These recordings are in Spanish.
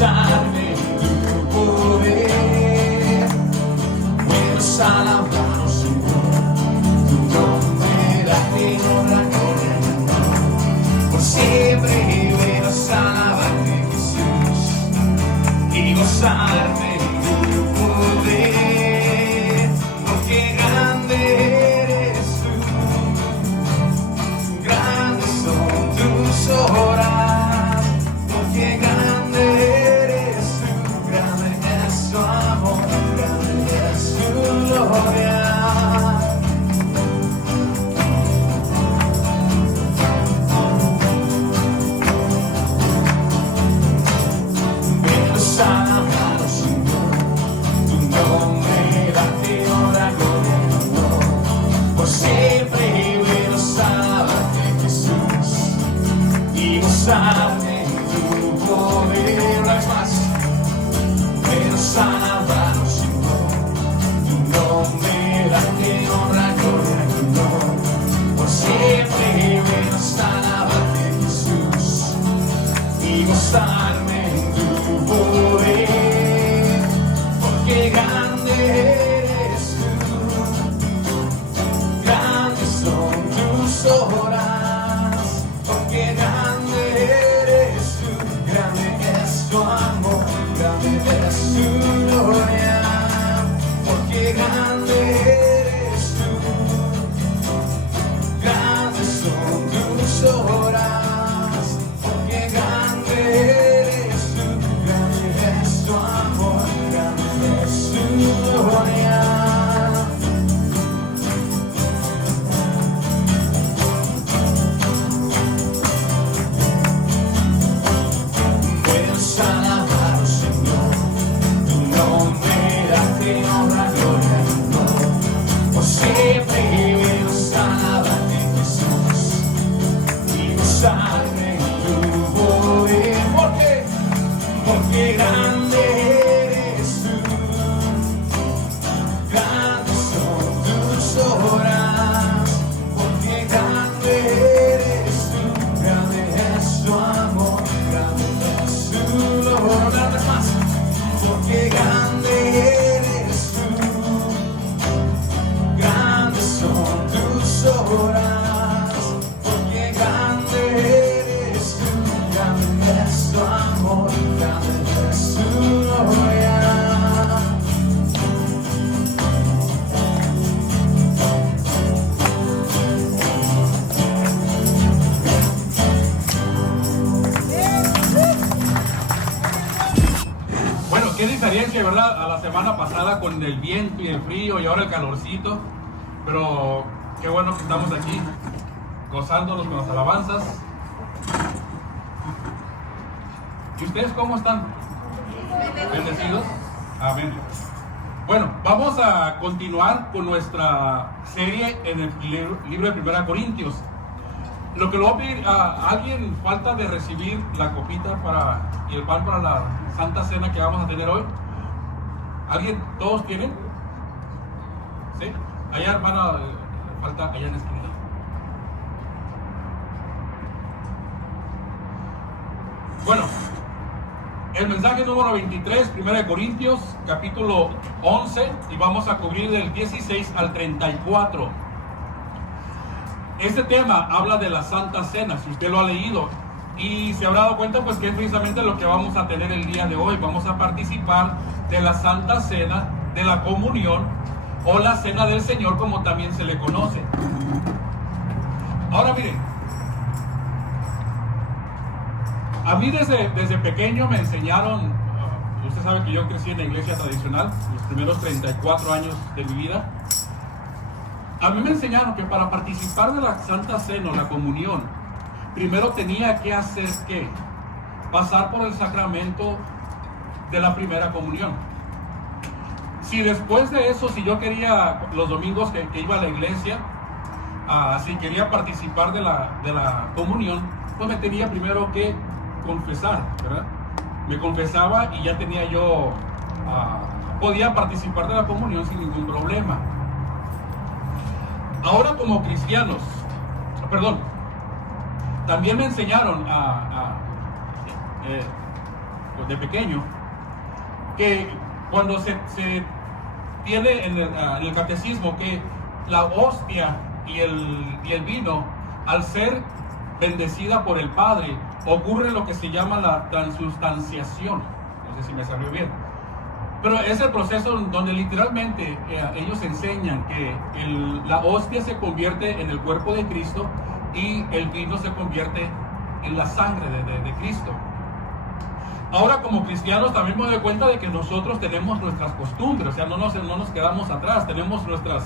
gozarme tu poder. Puedes alabar, Señor, tu nombre, darte honra, gloria y honor. Por siempre puedes alabarte, Jesús, y gozarme tu poder. Porque grande eres tú, grandes son tus obras. Porque grande eres tú, grande es tu amor, grande es tu gloria. Puedes alabar, Señor, tu nombre, darte honra, gloria y honor. Por siempre puedes alabarte, Jesús, y gozarte tu poder. Una vez más, puedes alabar, Señor, tu nombre, darte honra, gloria y honor. Por siempre puedes alabarte, Jesús, y gozarme en tu poder. Porque grande eres tú, grandes son tus obras. Porque grande eres tú, grande es tu amor, grande es tu gloria. Porque grande eres tú, grandes son tus obras. Porque grande eres tú, grande es tu amor, grande es tu gloria. Puedes alabar, Señor, tu nombre, darte honra, gloria y honor. Por siempre puedes alabarte, Jesús, y gozarme en tu poder. ¿Por qué? Porque grande eres tú, grandes son tus obras. Porque grande eres tú, grande es tu amor, grande es tu gloria. Una vez más. Porque grande eres tú, grandes son tus obras. Porque grande eres tú, grande es tu amor, grande es tu gloria. Bueno, qué diferencia, ¿verdad? A la semana pasada con el viento y el frío y ahora el calorcito. Pero qué bueno que estamos aquí, gozándonos con las alabanzas. ¿Y ustedes cómo están? ¿Bendecidos? Amén. Bueno, vamos a continuar con nuestra serie en el libro de 1 Corintios. Lo que le voy a pedir a alguien, falta de recibir la copita y el pan para la Santa Cena que vamos a tener hoy. ¿Alguien? ¿Todos tienen? ¿Sí? Allá, hermana, falta allá en la esquina. Bueno, el mensaje número 23, 1 Corintios, capítulo 11, y vamos a cubrir del 16 al 34. Este tema habla de la Santa Cena, si usted lo ha leído, y se habrá dado cuenta pues que es precisamente lo que vamos a tener el día de hoy. Vamos a participar de la Santa Cena, de la comunión, o la Cena del Señor, como también se le conoce. Ahora miren, a mí desde pequeño me enseñaron, usted sabe que yo crecí en la iglesia tradicional, los primeros 34 años de mi vida. A mí me enseñaron que para participar de la Santa Cena o la comunión, primero tenía que hacer ¿qué? Pasar por el sacramento de la primera comunión. Si después de eso, si yo quería, los domingos que iba a la iglesia, si quería participar de la comunión, pues me tenía primero que confesar, ¿verdad? Me confesaba y ya tenía yo, podía participar de la comunión sin ningún problema. Ahora como cristianos, también me enseñaron de pequeño, que cuando se tiene en el catecismo que la hostia y el vino, al ser bendecida por el Padre, ocurre lo que se llama la transustanciación. No sé si me salió bien, pero es el proceso donde literalmente ellos enseñan que la hostia se convierte en el cuerpo de Cristo y el vino se convierte en la sangre de Cristo. Ahora, como cristianos, también me doy cuenta de que nosotros tenemos nuestras costumbres, o sea, no nos quedamos atrás, tenemos nuestras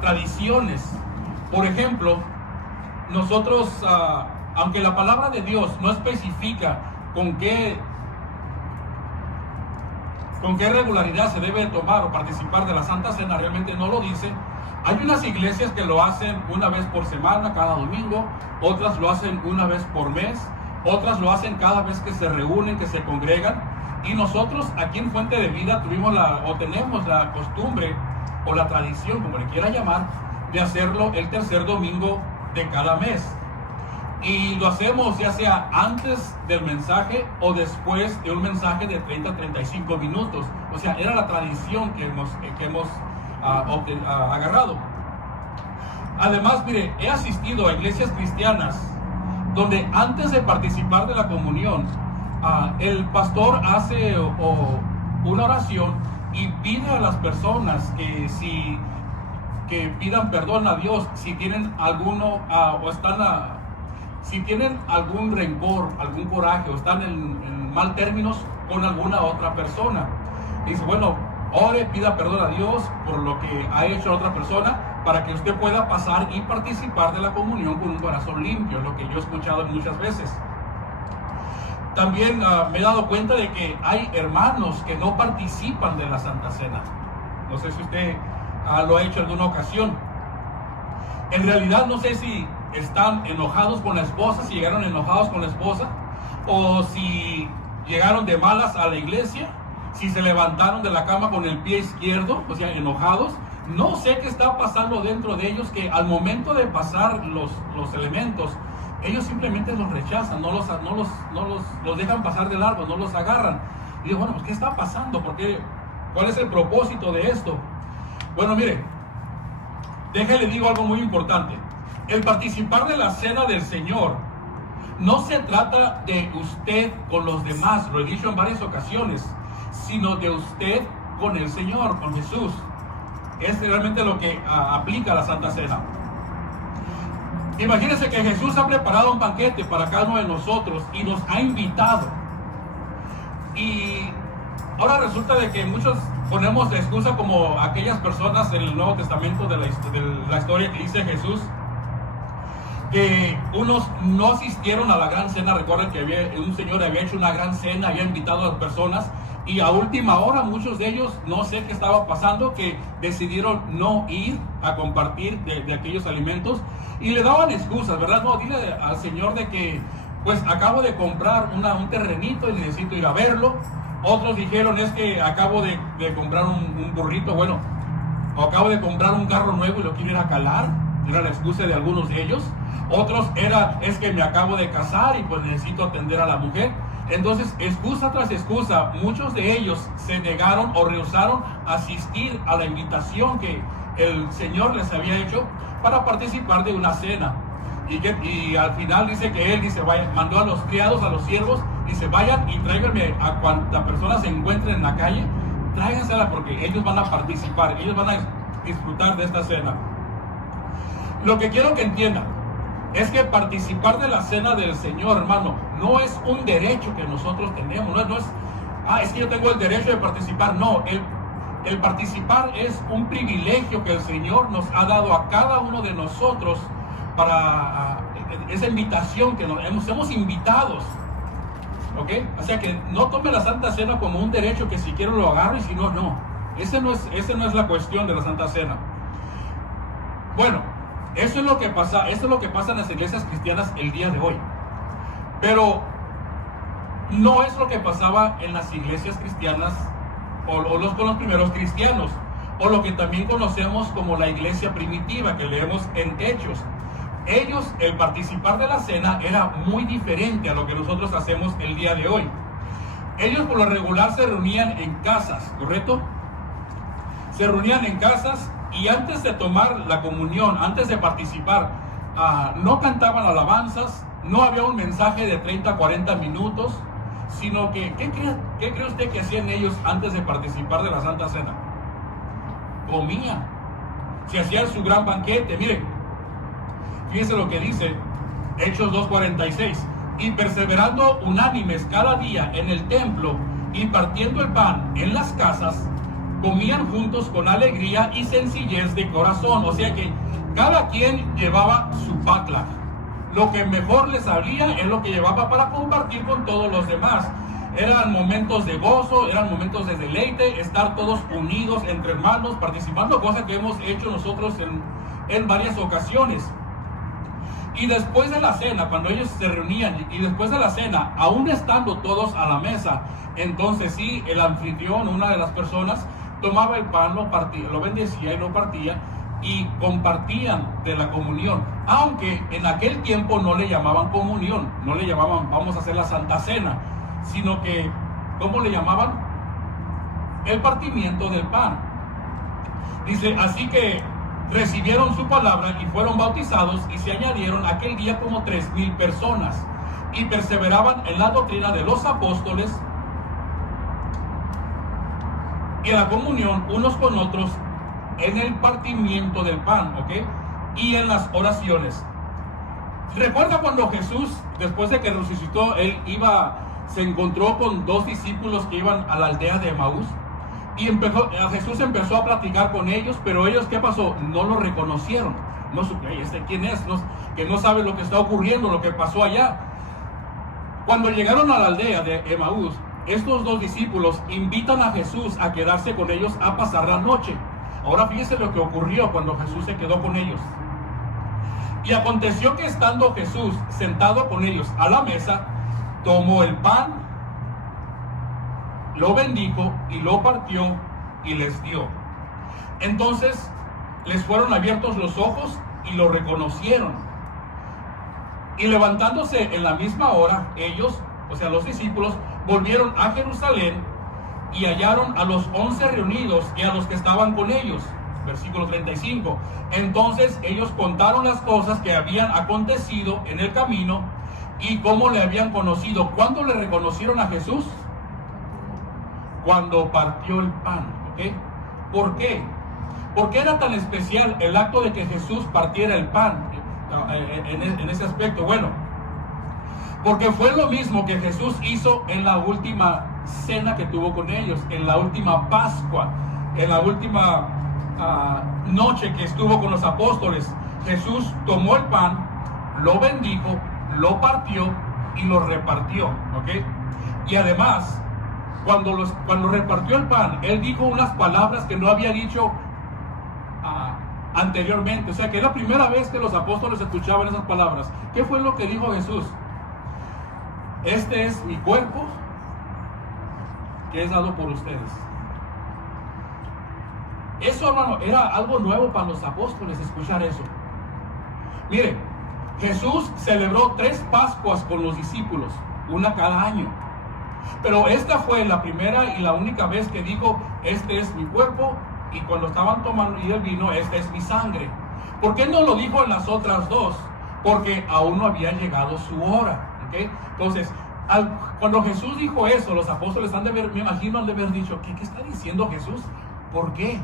tradiciones. Por ejemplo, nosotros, aunque la palabra de Dios no especifica con qué regularidad se debe tomar o participar de la Santa Cena, realmente no lo dice. Hay unas iglesias que lo hacen una vez por semana, cada domingo, otras lo hacen una vez por mes, otras lo hacen cada vez que se reúnen, que se congregan. Y nosotros aquí en Fuente de Vida tenemos la costumbre o la tradición, como le quiera llamar, de hacerlo el tercer domingo de cada mes. Y lo hacemos ya sea antes del mensaje o después de un mensaje de 30-35 minutos. O sea, era la tradición que hemos agarrado. Además, mire, he asistido a iglesias cristianas donde antes de participar de la comunión, el pastor hace una oración y pide a las personas que pidan perdón a Dios si tienen si tienen algún rencor, algún coraje o están en mal términos con alguna otra persona. Y dice, bueno, ore, pida perdón a Dios por lo que ha hecho la otra persona, para que usted pueda pasar y participar de la comunión con un corazón limpio, lo que yo he escuchado muchas veces. También me he dado cuenta de que hay hermanos que no participan de la Santa Cena. No sé si usted lo ha hecho en alguna ocasión. En realidad no sé si están enojados con la esposa, si llegaron enojados con la esposa, o si llegaron de malas a la iglesia, si se levantaron de la cama con el pie izquierdo, o sea, enojados. No sé qué está pasando dentro de ellos, que al momento de pasar los elementos, ellos simplemente los rechazan, no los dejan pasar de largo, no los agarran. Y digo, bueno, pues ¿qué está pasando? ¿Cuál es el propósito de esto? Bueno, mire, déjale digo algo muy importante. El participar de la cena del Señor no se trata de usted con los demás, lo he dicho en varias ocasiones, sino de usted con el Señor, con Jesús. Es realmente lo que aplica la Santa Cena. Imagínense que Jesús ha preparado un banquete para cada uno de nosotros y nos ha invitado. Y ahora resulta de que muchos ponemos de excusa como aquellas personas en el Nuevo Testamento de la historia que dice Jesús, que unos no asistieron a la gran cena. Recuerden que un señor había hecho una gran cena, había invitado a las personas, y a última hora muchos de ellos, no sé qué estaba pasando, que decidieron no ir a compartir de aquellos alimentos y le daban excusas, ¿verdad? No, dile al Señor de que pues acabo de comprar un terrenito y necesito ir a verlo. Otros dijeron, es que acabo de comprar un burrito, bueno, o acabo de comprar un carro nuevo y lo quiero ir a calar. Era la excusa de algunos de ellos. Otros es que me acabo de casar y pues necesito atender a la mujer. Entonces, excusa tras excusa, muchos de ellos se negaron o rehusaron asistir a la invitación que el Señor les había hecho para participar de una cena. Y al final dice que él mandó a los criados, a los siervos, dice, vayan y tráiganme a cuanta persona se encuentren en la calle, tráigansela porque ellos van a participar, ellos van a disfrutar de esta cena. Lo que quiero que entiendan es que participar de la cena del Señor, hermano, no es un derecho que nosotros tenemos, no es que yo tengo el derecho de participar, no, el participar es un privilegio que el Señor nos ha dado a cada uno de nosotros para esa invitación que somos invitados, ¿ok? O sea que no tome la Santa Cena como un derecho que si quiero lo agarro y si no, no. Esa no es la cuestión de la Santa Cena. Bueno, eso es lo que pasa en las iglesias cristianas el día de hoy. Pero no es lo que pasaba en las iglesias cristianas con los primeros cristianos, o lo que también conocemos como la iglesia primitiva que leemos en Hechos. Ellos, el participar de la cena era muy diferente a lo que nosotros hacemos el día de hoy. Ellos por lo regular se reunían en casas, ¿correcto? Se reunían en casas y antes de tomar la comunión, antes de participar, no cantaban alabanzas, no había un mensaje de 30, 40 minutos, sino que, ¿qué cree usted que hacían ellos antes de participar de la Santa Cena? Comían, se hacían su gran banquete. Miren, fíjense lo que dice Hechos 2:46, y perseverando unánimes cada día en el templo y partiendo el pan en las casas, comían juntos con alegría y sencillez de corazón. O sea que cada quien llevaba su pacla. Lo que mejor les salía es lo que llevaba para compartir con todos los demás. Eran momentos de gozo, eran momentos de deleite, estar todos unidos entre hermanos, participando, cosa que hemos hecho nosotros en varias ocasiones. Y después de la cena, cuando ellos se reunían, y después de la cena, aún estando todos a la mesa, entonces sí, el anfitrión, una de las personas, tomaba el pan, lo partía, lo bendecía y lo partía, y compartían de la comunión. Aunque en aquel tiempo no le llamaban comunión, no le llamaban vamos a hacer la Santa Cena, sino que, ¿cómo le llamaban? El partimiento del pan. Dice, así que recibieron su palabra y fueron bautizados, y se añadieron aquel día como 3,000 personas, y perseveraban en la doctrina de los apóstoles y en la comunión unos con otros, en el partimiento del pan, ¿ok? Y en las oraciones. Recuerda cuando Jesús, después de que resucitó, se encontró con 2 discípulos que iban a la aldea de Emaús, y Jesús empezó a platicar con ellos, pero ellos, ¿qué pasó? No lo reconocieron. No supe, ¿quién es? Que no sabe lo que está ocurriendo, lo que pasó allá. Cuando llegaron a la aldea de Emaús, estos 2 discípulos invitan a Jesús a quedarse con ellos a pasar la noche. Ahora fíjense lo que ocurrió cuando Jesús se quedó con ellos. Y aconteció que estando Jesús sentado con ellos a la mesa, tomó el pan, lo bendijo y lo partió y les dio. Entonces les fueron abiertos los ojos y lo reconocieron. Y levantándose en la misma hora, ellos, o sea los discípulos, volvieron a Jerusalén y hallaron a los 11 reunidos y a los que estaban con ellos. Versículo 35. Entonces ellos contaron las cosas que habían acontecido en el camino y cómo le habían conocido. ¿Cuándo le reconocieron a Jesús? Cuando partió el pan, ¿ok? ¿Por qué? ¿Por qué era tan especial el acto de que Jesús partiera el pan en ese aspecto? Bueno, porque fue lo mismo que Jesús hizo en la última cena que tuvo con ellos, en la última Pascua, en la última noche que estuvo con los apóstoles. Jesús tomó el pan, lo bendijo, lo partió y lo repartió, ¿ok? Y además, cuando repartió el pan, Él dijo unas palabras que no había dicho anteriormente. O sea, que era la primera vez que los apóstoles escuchaban esas palabras. ¿Qué fue lo que dijo Jesús? Este es mi cuerpo, que es dado por ustedes. Eso, hermano, era algo nuevo para los apóstoles, escuchar eso. Mire, Jesús celebró 3 Pascuas con los discípulos, una cada año. Pero esta fue la primera y la única vez que dijo, este es mi cuerpo, y cuando estaban tomando y el vino, esta es mi sangre. ¿Por qué no lo dijo en las otras 2? Porque aún no había llegado su hora, ¿ok? Entonces, cuando Jesús dijo eso, los apóstoles me imagino han de haber dicho, ¿qué está diciendo Jesús? ¿Por qué?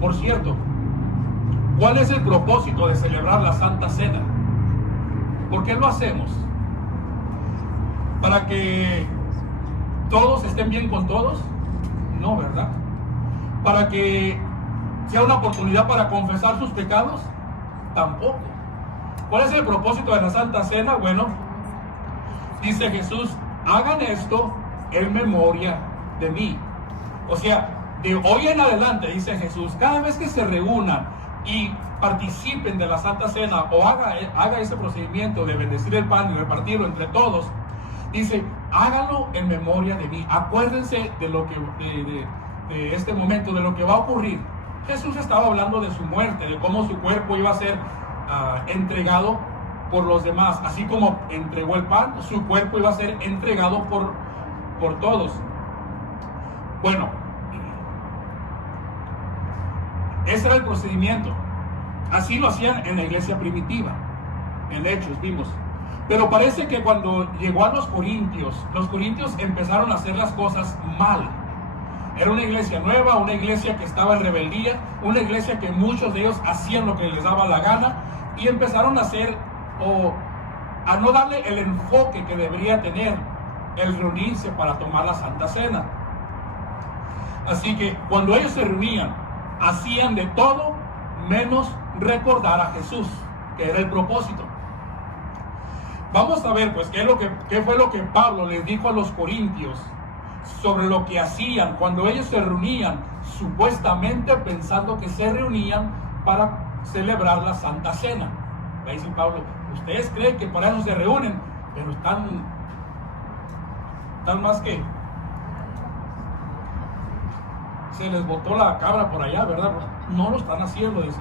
Por cierto, ¿cuál es el propósito de celebrar la Santa Cena? ¿Por qué lo hacemos? ¿Para que todos estén bien con todos? No, ¿verdad? ¿Para que sea una oportunidad para confesar sus pecados? Tampoco. ¿Cuál es el propósito de la Santa Cena? Bueno, dice Jesús, hagan esto en memoria de mí. O sea, de hoy en adelante, dice Jesús, cada vez que se reúnan y participen de la Santa Cena o haga ese procedimiento de bendecir el pan y repartirlo entre todos, dice, háganlo en memoria de mí. Acuérdense de lo que de este momento, de lo que va a ocurrir. Jesús estaba hablando de su muerte, de cómo su cuerpo iba a ser entregado por los demás, así como entregó el pan, su cuerpo iba a ser entregado por todos. Bueno, ese era el procedimiento. Así lo hacían en la iglesia primitiva. En Hechos vimos. Pero parece que cuando llegó a los corintios empezaron a hacer las cosas mal. Era una iglesia nueva, una iglesia que estaba en rebeldía, una iglesia que muchos de ellos hacían lo que les daba la gana y empezaron a hacer a no darle el enfoque que debería tener el reunirse para tomar la Santa Cena. Así que cuando ellos se reunían, hacían de todo menos recordar a Jesús, que era el propósito. Vamos a ver pues qué fue lo que Pablo les dijo a los corintios sobre lo que hacían cuando ellos se reunían, supuestamente pensando que se reunían para celebrar la Santa Cena. Va a decir Pablo, ustedes creen que para eso se reúnen, pero están más que se les botó la cabra por allá, ¿verdad? No lo están haciendo, dice.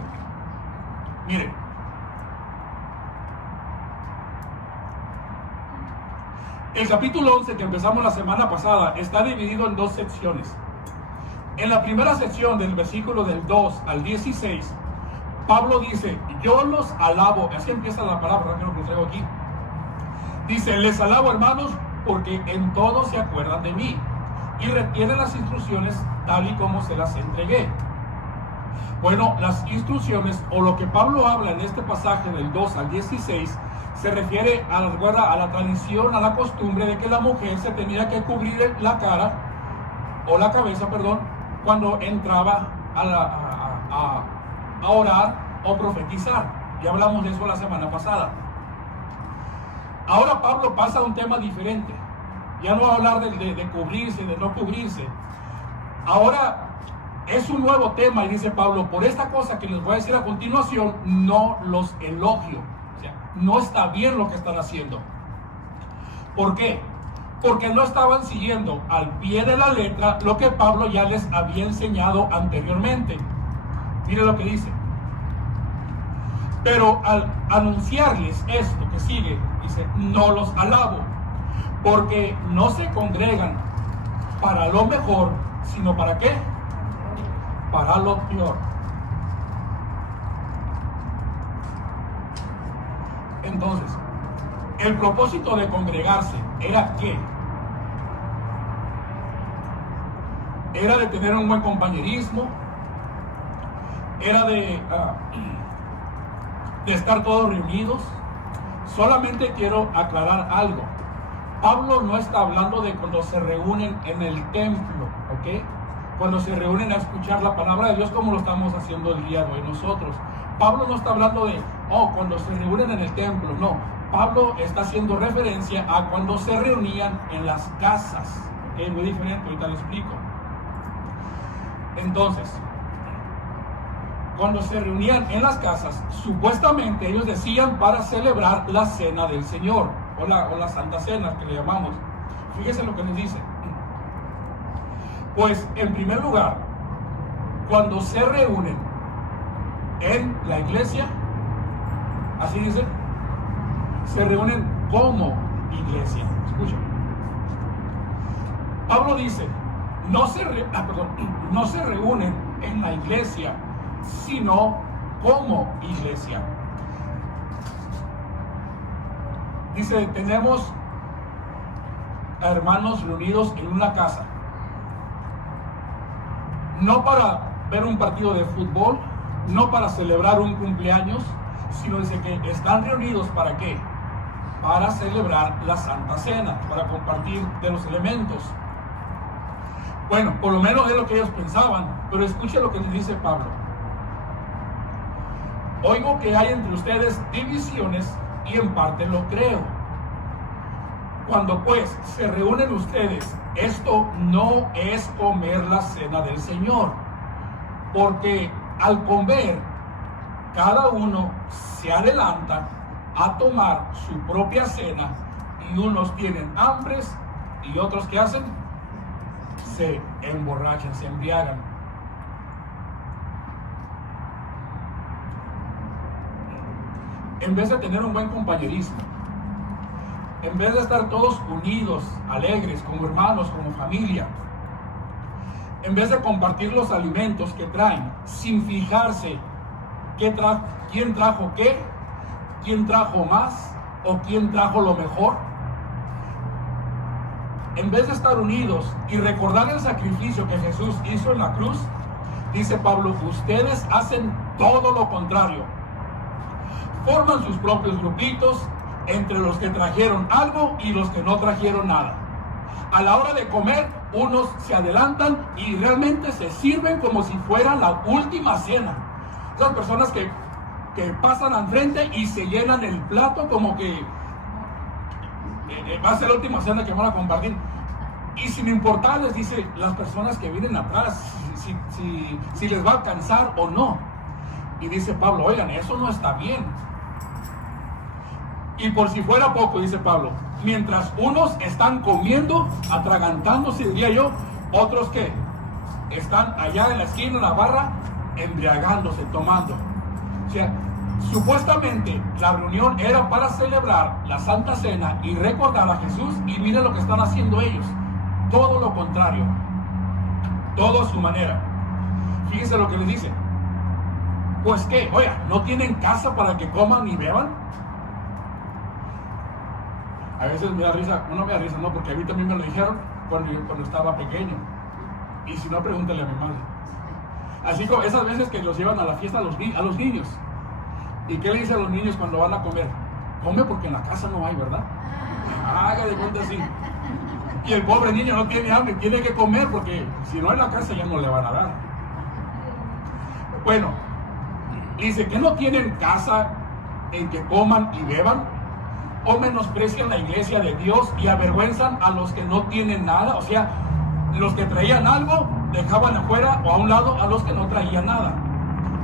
Miren, el capítulo 11 que empezamos la semana pasada está dividido en dos secciones. En la primera sección, del versículo del 2 al 16, Pablo dice, yo los alabo, así empieza la palabra, que lo traigo aquí. Dice, les alabo, hermanos, porque en todo se acuerdan de mí y retienen las instrucciones tal y como se las entregué. Bueno, las instrucciones, o lo que Pablo habla en este pasaje del 2 al 16, se refiere a la tradición, a la costumbre de que la mujer se tenía que cubrir la cara, o la cabeza, perdón, cuando entraba a orar o profetizar. Ya hablamos de eso la semana pasada. Ahora Pablo pasa a un tema diferente. Ya no va a hablar de cubrirse, de no cubrirse. Ahora es un nuevo tema y dice Pablo, por esta cosa que les voy a decir a continuación, no los elogio. O sea, no está bien lo que están haciendo. ¿Por qué? Porque no estaban siguiendo al pie de la letra lo que Pablo ya les había enseñado anteriormente. Mire lo que dice. Pero al anunciarles esto que sigue, dice, no los alabo, porque no se congregan para lo mejor, sino ¿para qué? Para lo peor. Entonces, el propósito de congregarse era ¿qué? Era de tener un buen compañerismo, era de estar todos reunidos. Solamente quiero aclarar algo. Pablo no está hablando de cuando se reúnen en el templo, ¿ok? Cuando se reúnen a escuchar la palabra de Dios como lo estamos haciendo el día de hoy nosotros. Pablo no está hablando de, cuando se reúnen en el templo, no. Pablo está haciendo referencia a cuando se reunían en las casas, ¿ok? Muy diferente, ahorita lo explico. Entonces, cuando se reunían en las casas, supuestamente ellos decían para celebrar la cena del Señor, o la Santa Cena que le llamamos. Fíjese lo que les dice. Pues en primer lugar, cuando se reúnen en la iglesia, así dice, se reúnen como iglesia. Escucha. Pablo dice, no se reúnen en la iglesia, sino como iglesia. Dice, tenemos hermanos reunidos en una casa, no para ver un partido de fútbol, no para celebrar un cumpleaños, sino dice que están reunidos ¿para qué? Para celebrar la Santa Cena, para compartir de los elementos. Bueno, por lo menos es lo que ellos pensaban, pero escuche lo que les dice Pablo. Oigo que hay entre ustedes divisiones y en parte lo creo. Cuando pues se reúnen ustedes, esto no es comer la cena del Señor, porque al comer, cada uno se adelanta a tomar su propia cena, y unos tienen hambres y otros ¿qué hacen? Se emborrachan, se embriagan. en vez de tener un buen compañerismo, en vez de estar todos unidos, alegres, como hermanos, como familia, en vez de compartir los alimentos que traen, sin fijarse quién trajo qué, quién trajo más o quién trajo lo mejor, en vez de estar unidos y recordar el sacrificio que Jesús hizo en la cruz, dice Pablo, ustedes hacen todo lo contrario. Forman sus propios grupitos entre los que trajeron algo y los que no trajeron nada. A la hora de comer, unos se adelantan y realmente se sirven como si fuera la última cena. Esas personas que pasan al frente y se llenan el plato como que va a ser la última cena que van a compartir. Y sin importarles, dice, las personas que vienen atrás, si les va a alcanzar o no. Y dice Pablo, oigan, eso no está bien. Y por si fuera poco, dice Pablo, mientras unos están comiendo, atragantándose, diría yo, otros que están allá en la esquina, en la barra, embriagándose, tomando. O sea, supuestamente la reunión era para celebrar la Santa Cena y recordar a Jesús, y miren lo que están haciendo ellos. Todo lo contrario. Todo a su manera. Fíjense lo que les dice. Pues qué, oiga, ¿no tienen casa para que coman y beban? A veces me da risa, no me da risa, no, porque a mí también me lo dijeron cuando estaba pequeño. Y si no, pregúntale a mi madre. Así como esas veces que los llevan a la fiesta a los niños. ¿Y qué le dicen a los niños cuando van a comer? Come porque en la casa no hay, ¿verdad? Haga de cuenta así. Y el pobre niño no tiene hambre, tiene que comer porque si no en la casa ya no le van a dar. Bueno, dice que no tienen casa en que coman y beban, o menosprecian la iglesia de Dios y avergüenzan a los que no tienen nada. O sea, los que traían algo dejaban afuera o a un lado a los que no traían nada.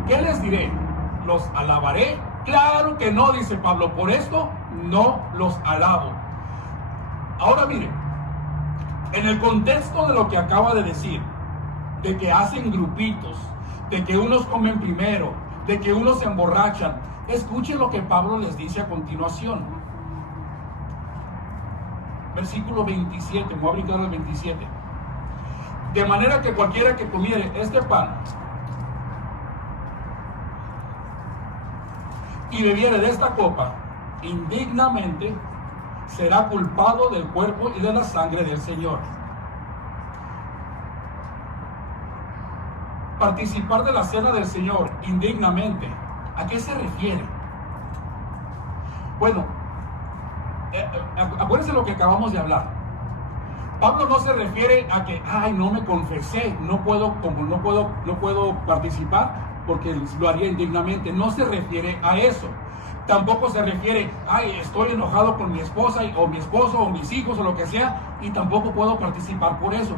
¿Qué les diré? ¿Los alabaré? Claro que no, dice Pablo, por esto no los alabo. Ahora miren, en el contexto de lo que acaba de decir, de que hacen grupitos, de que unos comen primero, de que unos se emborrachan, escuchen lo que Pablo les dice a continuación. Versículo 27, me voy a brincar al 27. De manera que cualquiera que comiere este pan y bebiere de esta copa, indignamente será culpado del cuerpo y de la sangre del Señor. Participar de la cena del Señor indignamente, ¿a qué se refiere? Bueno, acuérdense lo que acabamos de hablar. Pablo no se refiere a que, ay, no me confesé, no puedo participar porque lo haría indignamente. No se refiere a eso. Tampoco se refiere, ay, estoy enojado con mi esposa o mi esposo o mis hijos o lo que sea y tampoco puedo participar por eso.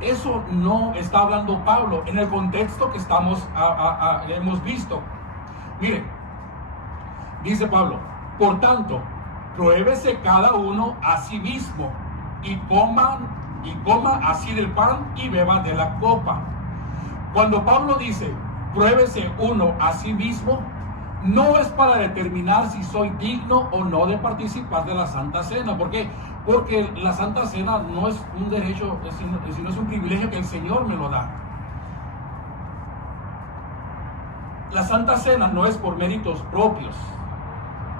Eso no está hablando Pablo en el contexto que hemos visto. Miren, dice Pablo, por tanto, pruébese cada uno a sí mismo y coma así del pan y beba de la copa. Cuando Pablo dice, pruébese uno a sí mismo, no es para determinar si soy digno o no de participar de la Santa Cena. ¿Por qué? Porque la Santa Cena no es un derecho, sino es un privilegio que el Señor me lo da. La Santa Cena no es por méritos propios.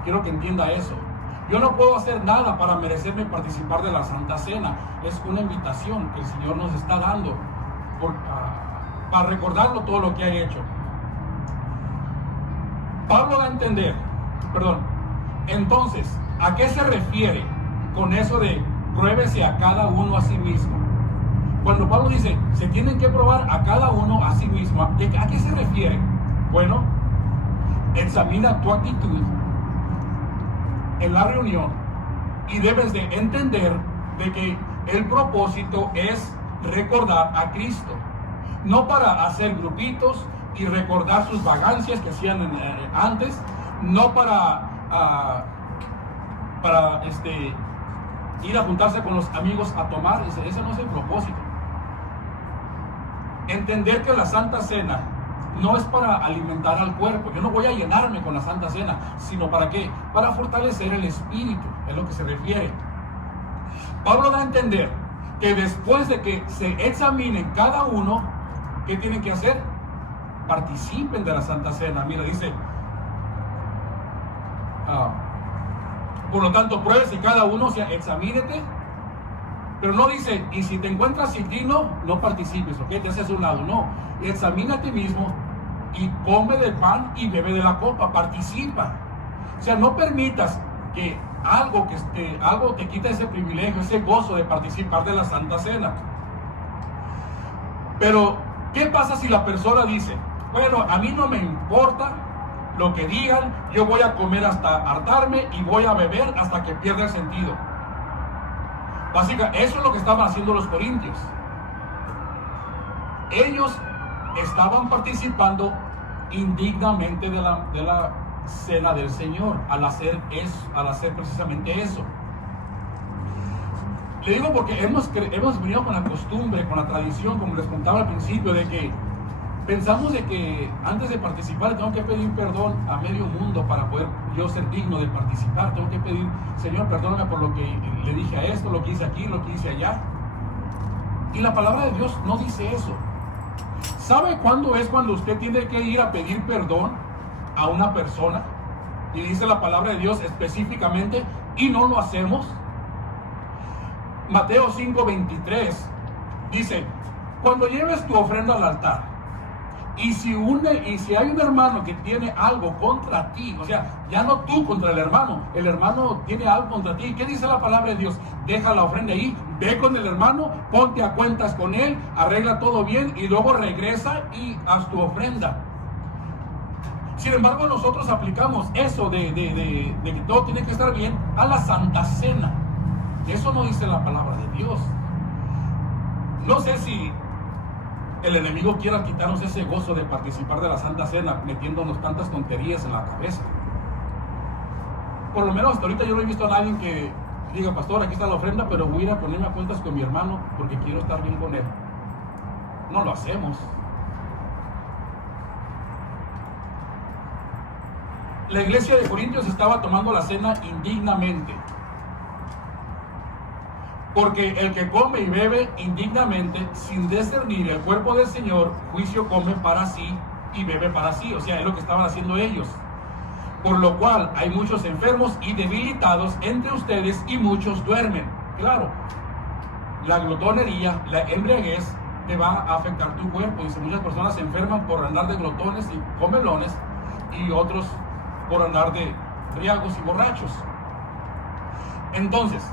Quiero que entienda eso. Yo no puedo hacer nada para merecerme participar de la Santa Cena. Es una invitación que el Señor nos está dando para recordarlo todo lo que ha hecho. Pablo da a entender, entonces, ¿a qué se refiere con eso de pruébese a cada uno a sí mismo? Cuando Pablo dice, se tienen que probar a cada uno a sí mismo, ¿a qué se refiere? Bueno, examina tu actitud en la reunión y debes de entender de que el propósito es recordar a Cristo, no para hacer grupitos y recordar sus vagancias que hacían antes, no para ir a juntarse con los amigos a tomar. Ese no es el propósito. Entender que la Santa Cena no es para alimentar al cuerpo. Yo no voy a llenarme con la Santa Cena, sino ¿para qué? Para fortalecer el espíritu, es lo que se refiere. Pablo da a entender que después de que se examinen cada uno, ¿qué tienen que hacer? Participen de la Santa Cena. Mira, dice, por lo tanto, pruebes y cada uno, o sea, examínete. Pero no dice, y si te encuentras indigno, no participes, ¿ok? Te haces a un lado. No, examina a ti mismo y come del pan y bebe de la copa, participa. O sea, no permitas que algo te quite ese privilegio, ese gozo de participar de la Santa Cena. Pero, ¿qué pasa si la persona dice, bueno, a mí no me importa lo que digan, yo voy a comer hasta hartarme y voy a beber hasta que pierda el sentido? Básicamente, eso es lo que estaban haciendo los corintios. Ellos estaban participando indignamente de la cena del Señor al hacer precisamente eso. Le digo porque hemos venido con la costumbre, con la tradición, como les contaba al principio, de que pensamos de que antes de participar tengo que pedir perdón a medio mundo para poder yo ser digno de participar. Tengo que pedir, Señor, perdóname por lo que le dije a esto, lo que hice aquí, lo que hice allá. Y la palabra de Dios no dice eso. ¿Sabe cuándo es cuando usted tiene que ir a pedir perdón a una persona? Y dice la palabra de Dios específicamente, y no lo hacemos. Mateo 5:23 dice, cuando lleves tu ofrenda al altar, y si hay un hermano que tiene algo contra ti, o sea, ya no tú contra el hermano tiene algo contra ti, ¿qué dice la palabra de Dios? Deja la ofrenda ahí, ve con el hermano, ponte a cuentas con él, arregla todo bien y luego regresa y haz tu ofrenda. Sin embargo, nosotros aplicamos eso de que todo tiene que estar bien a la Santa Cena. Eso no dice la palabra de Dios. No sé si el enemigo quiera quitarnos ese gozo de participar de la Santa Cena metiéndonos tantas tonterías en la cabeza. Por lo menos hasta ahorita yo no he visto a nadie que diga, pastor, aquí está la ofrenda, pero voy a ir a ponerme a cuentas con mi hermano porque quiero estar bien con él. No lo hacemos. La iglesia de Corintios estaba tomando la cena indignamente. Porque el que come y bebe indignamente, sin discernir el cuerpo del Señor, juicio come para sí y bebe para sí. O sea, es lo que estaban haciendo ellos. Por lo cual hay muchos enfermos y debilitados entre ustedes y muchos duermen. Claro, la glotonería, la embriaguez te va a afectar tu cuerpo. Dice, muchas personas se enferman por andar de glotones y comelones y otros por andar de briagos y borrachos. Entonces,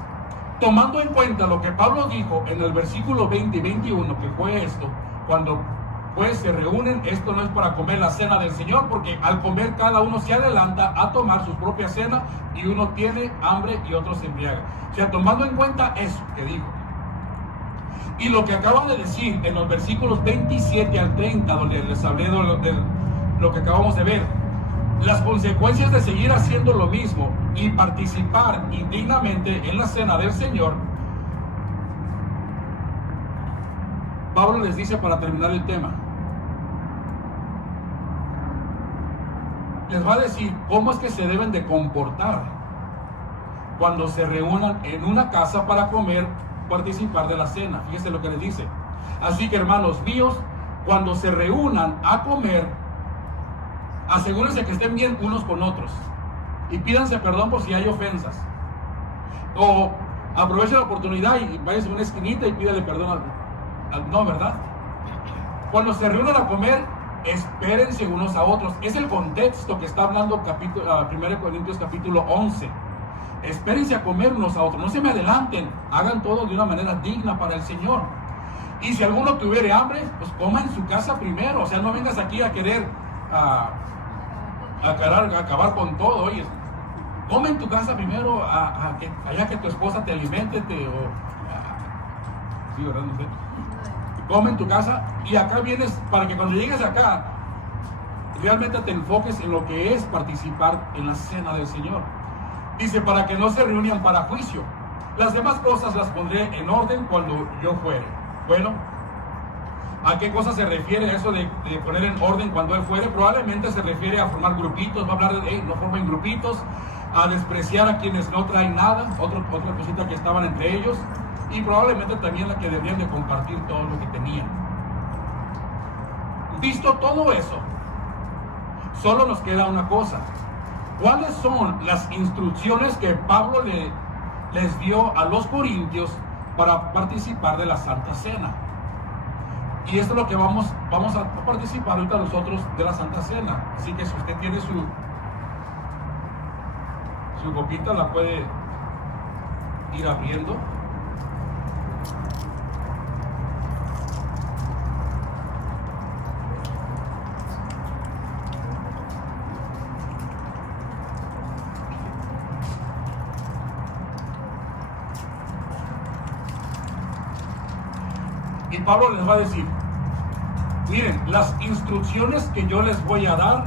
tomando en cuenta lo que Pablo dijo en el versículo 20 y 21, que fue esto, cuando pues se reúnen, esto no es para comer la cena del Señor, porque al comer cada uno se adelanta a tomar su propia cena y uno tiene hambre y otro se embriaga. O sea, tomando en cuenta eso que dijo. Y lo que acaba de decir en los versículos 27 al 30, donde les hablé de lo que acabamos de ver, las consecuencias de seguir haciendo lo mismo y participar indignamente en la cena del Señor, Pablo les dice para terminar el tema, les va a decir cómo es que se deben de comportar cuando se reúnan en una casa para comer, participar de la cena. Fíjense lo que les dice. Así que, hermanos míos, cuando se reúnan a comer, asegúrense que estén bien unos con otros y pídanse perdón por si hay ofensas, o aprovechen la oportunidad y váyanse a una esquinita y pídale perdón no, ¿verdad? Cuando se reúnan a comer, espérense unos a otros. Es el contexto que está hablando 1 Corintios capítulo 11. Espérense a comer unos a otros, no se me adelanten, hagan todo de una manera digna para el Señor. Y si alguno tuviere hambre, pues coma en su casa primero. O sea, no vengas aquí a querer acabar con todo. Oye, come en tu casa primero, allá que tu esposa te alimente, sí, ¿verdad? No sé. Come en tu casa y acá vienes para que cuando llegues acá realmente te enfoques en lo que es participar en la cena del Señor. Dice, para que no se reúnan para juicio. Las demás cosas las pondré en orden cuando yo fuere. Bueno, ¿A qué cosa se refiere eso de poner en orden cuando Él fuere? Probablemente se refiere a formar grupitos, va a hablar de, no formen grupitos, a despreciar a quienes no traen nada, otra cosita que estaban entre ellos, y probablemente también la que deberían de compartir todo lo que tenían. Visto todo eso, solo nos queda una cosa. ¿Cuáles son las instrucciones que Pablo les dio a los corintios para participar de la Santa Cena? Y esto es lo que vamos a participar ahorita nosotros de la Santa Cena. Así que si usted tiene su copita, la puede ir abriendo. Y Pablo les va a decir, miren, las instrucciones que yo les voy a dar,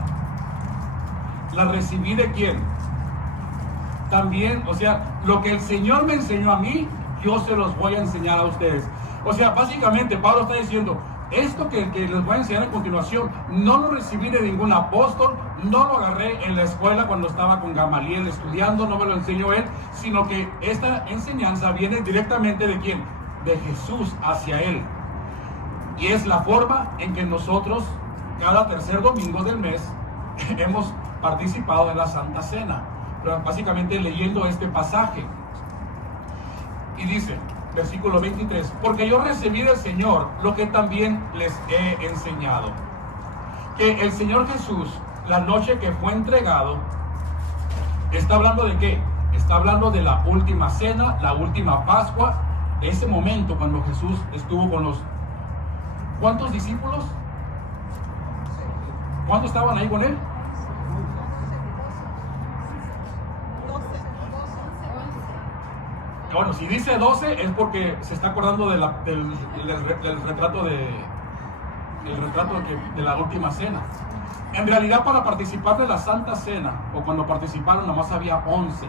las recibí de quién. También, o sea, lo que el Señor me enseñó a mí, yo se los voy a enseñar a ustedes. O sea, básicamente Pablo está diciendo, esto que les voy a enseñar a continuación, no lo recibí de ningún apóstol, no lo agarré en la escuela cuando estaba con Gamaliel estudiando, no me lo enseñó él, sino que esta enseñanza viene directamente de quién, de Jesús hacia él. Y es la forma en que nosotros cada tercer domingo del mes hemos participado de la Santa Cena, pero básicamente leyendo este pasaje. Y dice, versículo 23, porque yo recibí del Señor lo que también les he enseñado, que el Señor Jesús, la noche que fue entregado, ¿está hablando de qué? Está hablando de la última cena, la última Pascua, de ese momento cuando Jesús estuvo con los... ¿Cuántos discípulos? ¿Cuántos estaban ahí con él? 12. Bueno, si dice 12 es porque se está acordando del retrato de la última cena. En realidad, para participar de la Santa Cena, o cuando participaron, nomás había 11.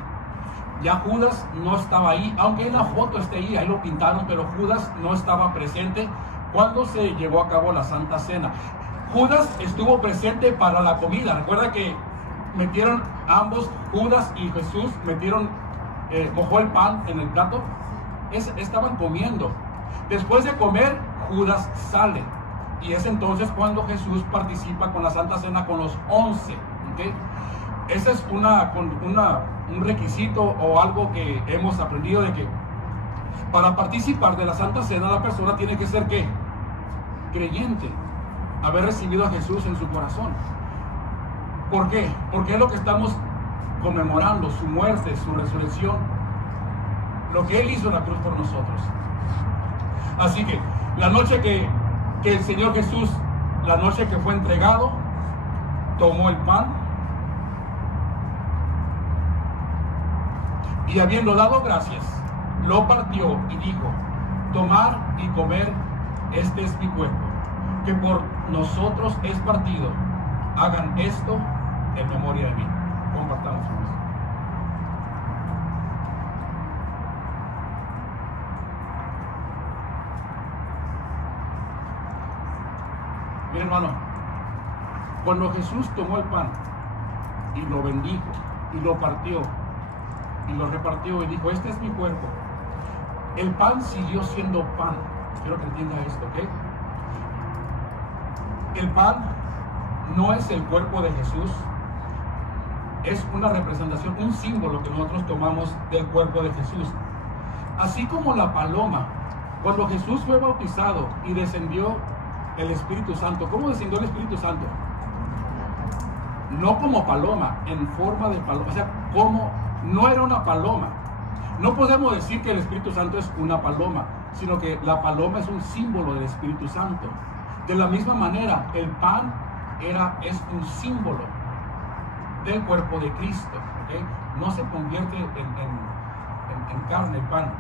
Ya Judas no estaba ahí, aunque en la foto esté ahí lo pintaron, pero Judas no estaba presente cuando se llevó a cabo la Santa Cena. Judas estuvo presente para la comida. Recuerda que metieron ambos, Judas y Jesús, mojó el pan en el plato. Estaban comiendo. Después de comer, Judas sale. Y es entonces cuando Jesús participa con la Santa Cena con los 11. ¿Okay? Ese es un requisito o algo que hemos aprendido, de que para participar de la Santa Cena la persona tiene que ser ¿qué? Creyente, haber recibido a Jesús en su corazón. ¿Por qué? Porque es lo que estamos conmemorando, su muerte, su resurrección, lo que Él hizo en la cruz por nosotros. Así que la noche que el Señor Jesús, la noche que fue entregado, tomó el pan y habiendo dado gracias, lo partió y dijo, tomad y comer, este es mi cuerpo, que por nosotros es partido. Hagan esto en memoria de mí. Compartamos. Mira, hermano, cuando Jesús tomó el pan y lo bendijo y lo partió y lo repartió y dijo, este es mi cuerpo, el pan siguió siendo pan. Quiero que entienda esto, ¿ok? El pan no es el cuerpo de Jesús, es una representación, un símbolo que nosotros tomamos del cuerpo de Jesús. Así como la paloma, cuando Jesús fue bautizado y descendió el Espíritu Santo. ¿Cómo descendió el Espíritu Santo? No como paloma, en forma de paloma. O sea, como no era una paloma. No podemos decir que el Espíritu Santo es una paloma, sino que la paloma es un símbolo del Espíritu Santo. De la misma manera, el pan es un símbolo del cuerpo de Cristo. ¿Okay? No se convierte en carne el pan.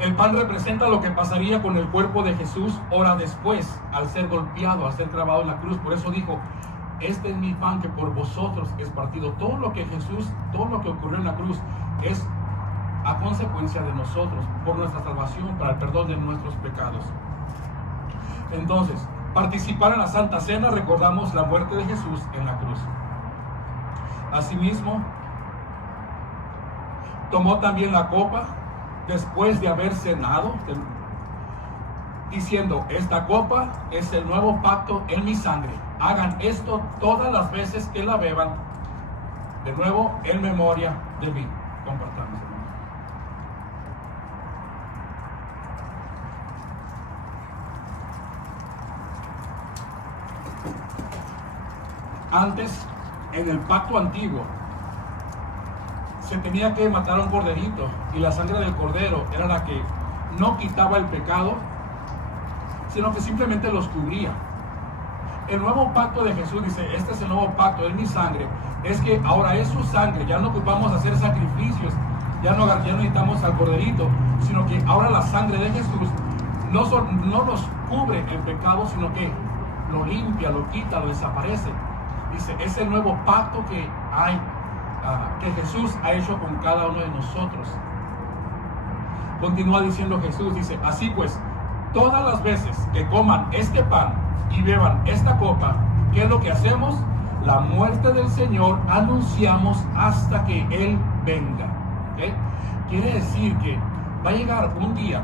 El pan representa lo que pasaría con el cuerpo de Jesús hora después, al ser golpeado, al ser clavado en la cruz. Por eso dijo, este es mi pan que por vosotros es partido. Todo lo que ocurrió en la cruz es a consecuencia de nosotros, por nuestra salvación, para el perdón de nuestros pecados. Entonces, participar en la Santa Cena, recordamos la muerte de Jesús en la cruz. Asimismo, tomó también la copa después de haber cenado, diciendo: esta copa es el nuevo pacto en mi sangre. Hagan esto todas las veces que la beban, de nuevo en memoria de mí. Compartamos. Antes, en el pacto antiguo, se tenía que matar a un corderito, y la sangre del cordero era la que no quitaba el pecado, sino que simplemente los cubría. El nuevo pacto de Jesús dice: este es el nuevo pacto, es mi sangre. Es que ahora es su sangre, ya no ocupamos hacer sacrificios, ya no necesitamos al corderito, sino que ahora la sangre de Jesús no nos cubre el pecado, sino que lo limpia, lo quita, lo desaparece. Dice: es el nuevo pacto que hay, que Jesús ha hecho con cada uno de nosotros. Continúa diciendo Jesús, dice: así pues, todas las veces que coman este pan y beban esta copa, ¿qué es lo que hacemos? La muerte del Señor anunciamos hasta que Él venga. ¿Okay? Quiere decir que va a llegar un día,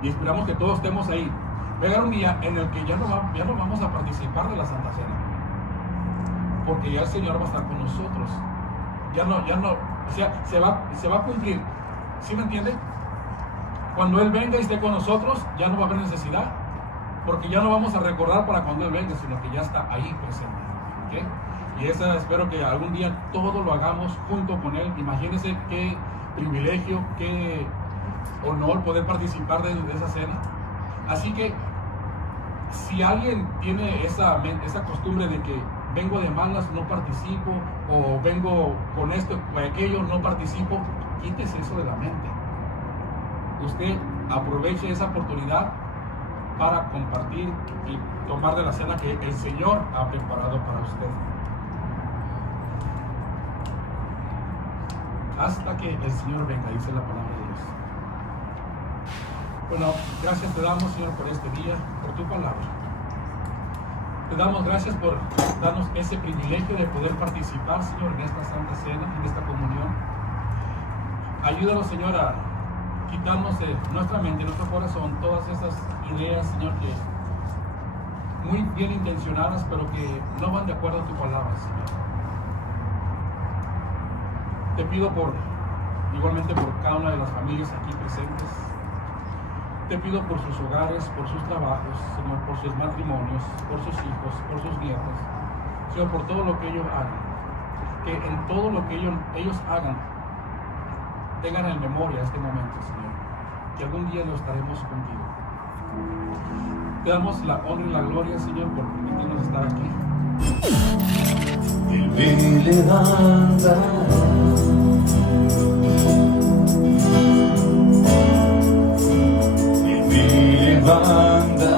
y esperamos que todos estemos ahí, va a llegar un día en el que ya no vamos a participar de la Santa Cena, porque ya el Señor va a estar con nosotros. O sea, se va a cumplir. ¿Sí me entiende? Cuando Él venga y esté con nosotros, ya no va a haber necesidad, porque ya no vamos a recordar para cuando Él venga, sino que ya está ahí presente. ¿Okay? Y espero que algún día todo lo hagamos junto con Él. Imagínense qué privilegio, qué honor poder participar de esa cena. Así que si alguien tiene esa costumbre de que vengo de malas, no participo, o vengo con esto o aquello, no participo, quítese eso de la mente. Usted aproveche esa oportunidad para compartir y tomar de la cena que el Señor ha preparado para usted. Hasta que el Señor venga, dice la palabra de Dios. Bueno, gracias te damos, Señor, por este día, por tu palabra. Te damos gracias por darnos ese privilegio de poder participar, Señor, en esta Santa Cena, en esta comunión. Ayúdanos, Señor, a quitarnos de nuestra mente, de nuestro corazón, todas esas ideas, Señor, que muy bien intencionadas, pero que no van de acuerdo a tu palabra, Señor. Te pido igualmente por cada una de las familias aquí presentes. Te pido por sus hogares, por sus trabajos, Señor, por sus matrimonios, por sus hijos, por sus nietos, Señor, por todo lo que ellos hagan. Que en todo lo que ellos hagan, tengan en memoria este momento, Señor, que algún día lo estaremos contigo. Te damos la honra y la gloria, Señor, por permitirnos estar aquí. Él me levanta, Él me levanta,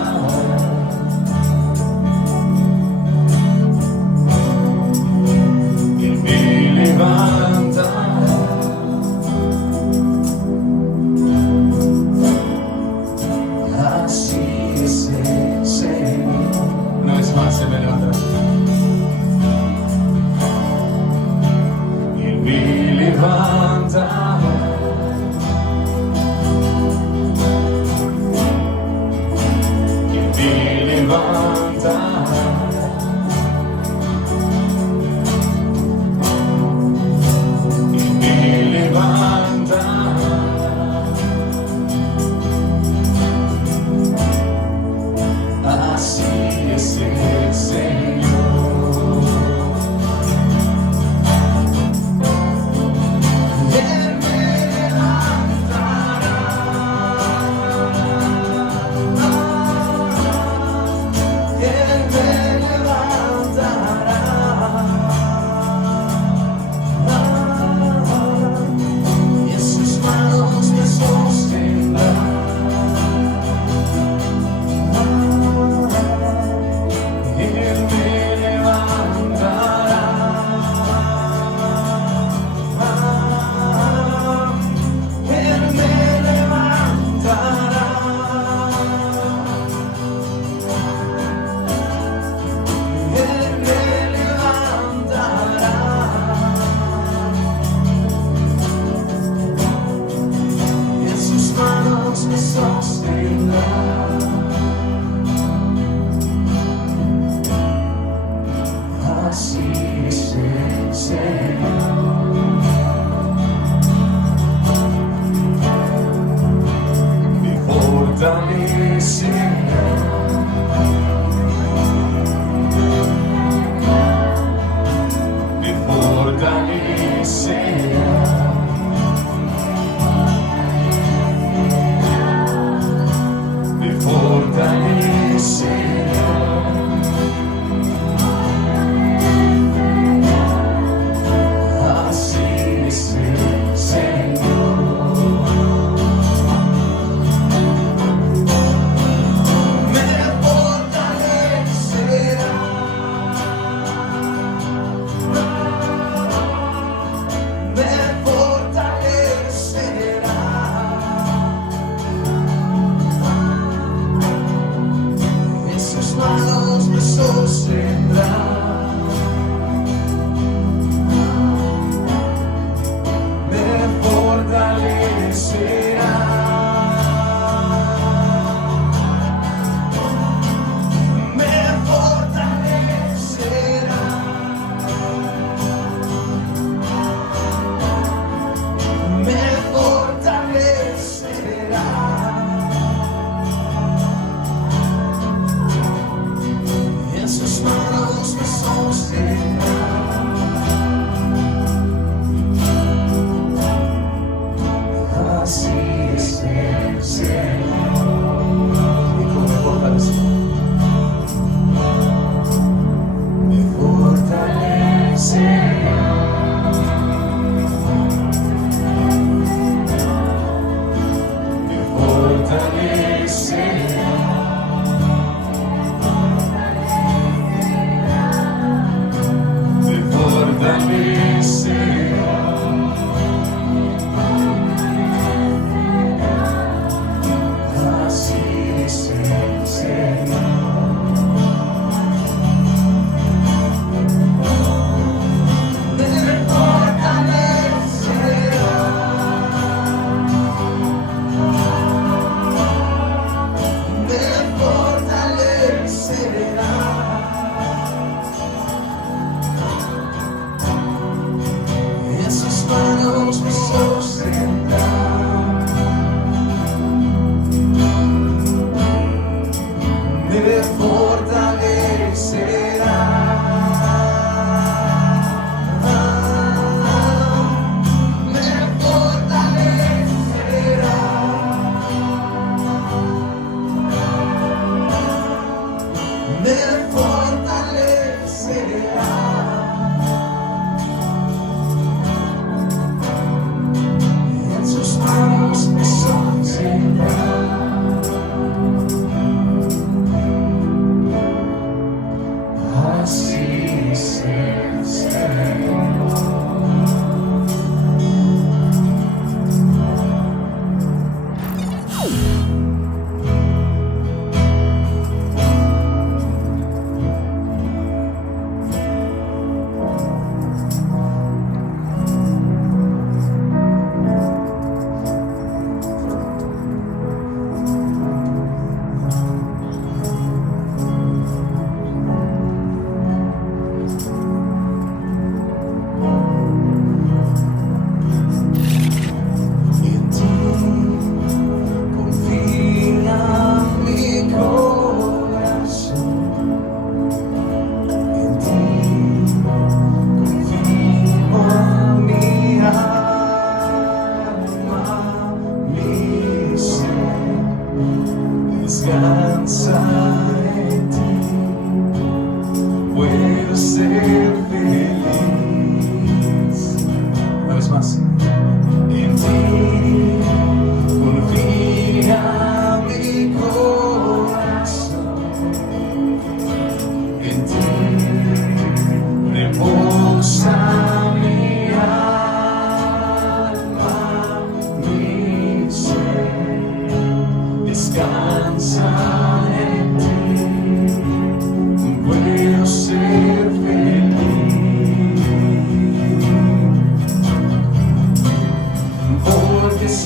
Él me levanta. Así es el Señor. Una vez más se me levanta. Él me levanta. Él me levanta. Él me levanta. Así es el Señor.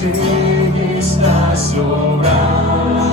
Sé que estás obrando.